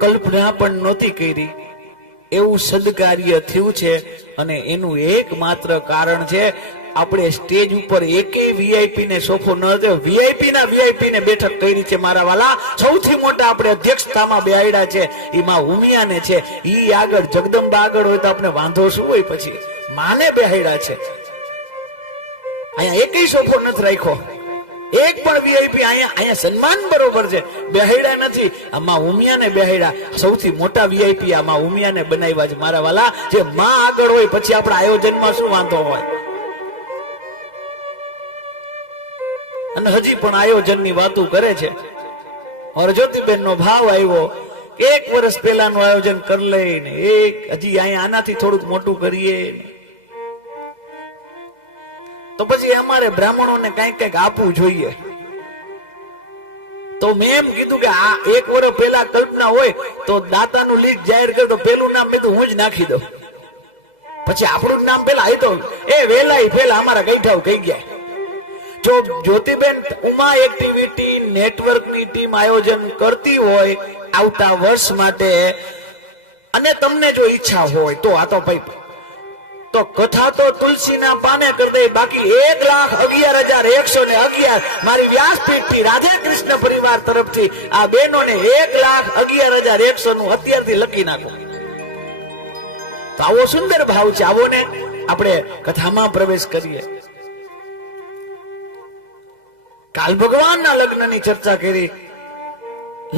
કલ્પના પણ નહોતી કરી એવું સદકાર્ય થયું છે અને એનું એકમાત્ર કારણ છે આપણે સ્ટેજ ઉપર એકેય વીઆઈપી ને સોફો ન દે, વીઆઈપી ના વીઆઈપી ને બેઠક કરી છે મારા વાલા. સૌથી મોટા આપણે અધ્યક્ષતામાં બેહાડ્યા છે ઈ માં ઉમિયાને છે. ઈ આગળ જગદંબા આગળ હોય તો આપણે વાંધો શું હોય? પછી માને બેહાડ્યા છે. અહીંયા એકેય સોફો નથી રાખ્યો, એક પણ વીઆઈપી અહીંયા સન્માન બરોબર છે, બેહાડ્યા નથી. આમાં ઉમિયાને બેહાડ્યા. સૌથી મોટા વીઆઈપી આમાં ઉમિયાને બનાવ્યા છે મારા વાલા. જે માં આગળ હોય પછી આપણા આયોજનમાં શું વાંધો હોય? અને હજી પણ આયોજનની વાતો કરે છે. હરજ્યોતિબેન નો ભાવ આવ્યો, એક વર્ષ પહેલાનું આયોજન કરી લઈને એક હજી અહીંયા આનાથી થોડુંક મોટું કરીએ તો પછી અમારે બ્રાહ્મણોને કઈક આપવું જોઈએ. તો મેં એમ કીધું કે આ એક વર્ષ પહેલા કલ્પના હોય તો દાતાનું લિસ્ટ જાહેર કરે તો પેલું નામ મેં હું જ નાખી દઉં. પછી આપણું નામ પેલા આવી તો એ વેલાઈ પેલા અમારા ગઈઠાઓ કહી ગયા. જો જ્યોતિબેન ઉમા એક્ટિવિટી નેટવર્કની ટીમ આયોજન કરતી હોય આવતા વર્ષ માટે અને તમને જો ઈચ્છા હોય તો આ તો ભાઈ તો કથા તો તુલસીના પાને કરી દે. બાકી 1,11,111 મારી વ્યાસપીઠથી રાધે કૃષ્ણ પરિવાર તરફથી આ બહેનોને 1,11,100 નું અત્યારથી લખી નાખો. તો આવો સુંદર ભાવ છે. આવો ને આપણે કથામાં પ્રવેશ કરીએ. કાલ ભગવાનના લગ્નની ચર્ચા કરી.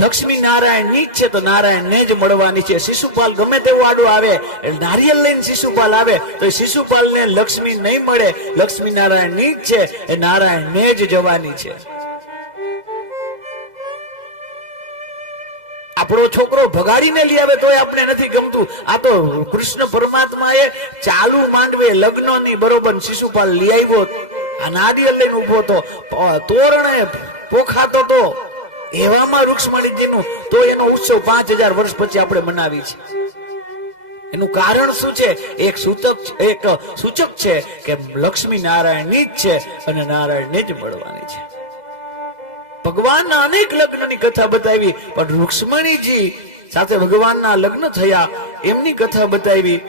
લક્ષ્મી નારાયણ ની જ છે તો નારાયણ ને જ મળવાની છે. શિશુપાલ ગમે તેવું આડું આવે, નારિયેલ લઈને શિશુપાલ આવે તો શિશુપાલ ને લક્ષ્મી નહીં મળે. લક્ષ્મી નારાયણ ની જ છે, એ નારાયણ ને જ જવાની છે. આપણો છોકરો ભગાડીને લઈ આવે તોય આપણે નથી ગમતું. આ તો કૃષ્ણ પરમાત્મા એ ચાલુ માંડવે લગ્નની બરોબર શિશુપાલ લઈ આવ્યો. આ નારિયેલ લઈને ઉભો તો તોરણે પોખાતો તો એવામાં રૂક્ષ્મણીજીનું તો એનો ઉત્સવ 5000 વર્ષ પછી આપણે મનાવી છે. એનું કારણ શું છે? એક સૂચક છે કે લક્ષ્મી નારાયણ ની જ છે અને નારાયણ ને જ મળવાની છે. ભગવાનના અનેક લગ્નની કથા બતાવી પણ રૂક્ષ્મણીજી સાથે ભગવાનના લગ્ન થયા એમની કથા બતાવી.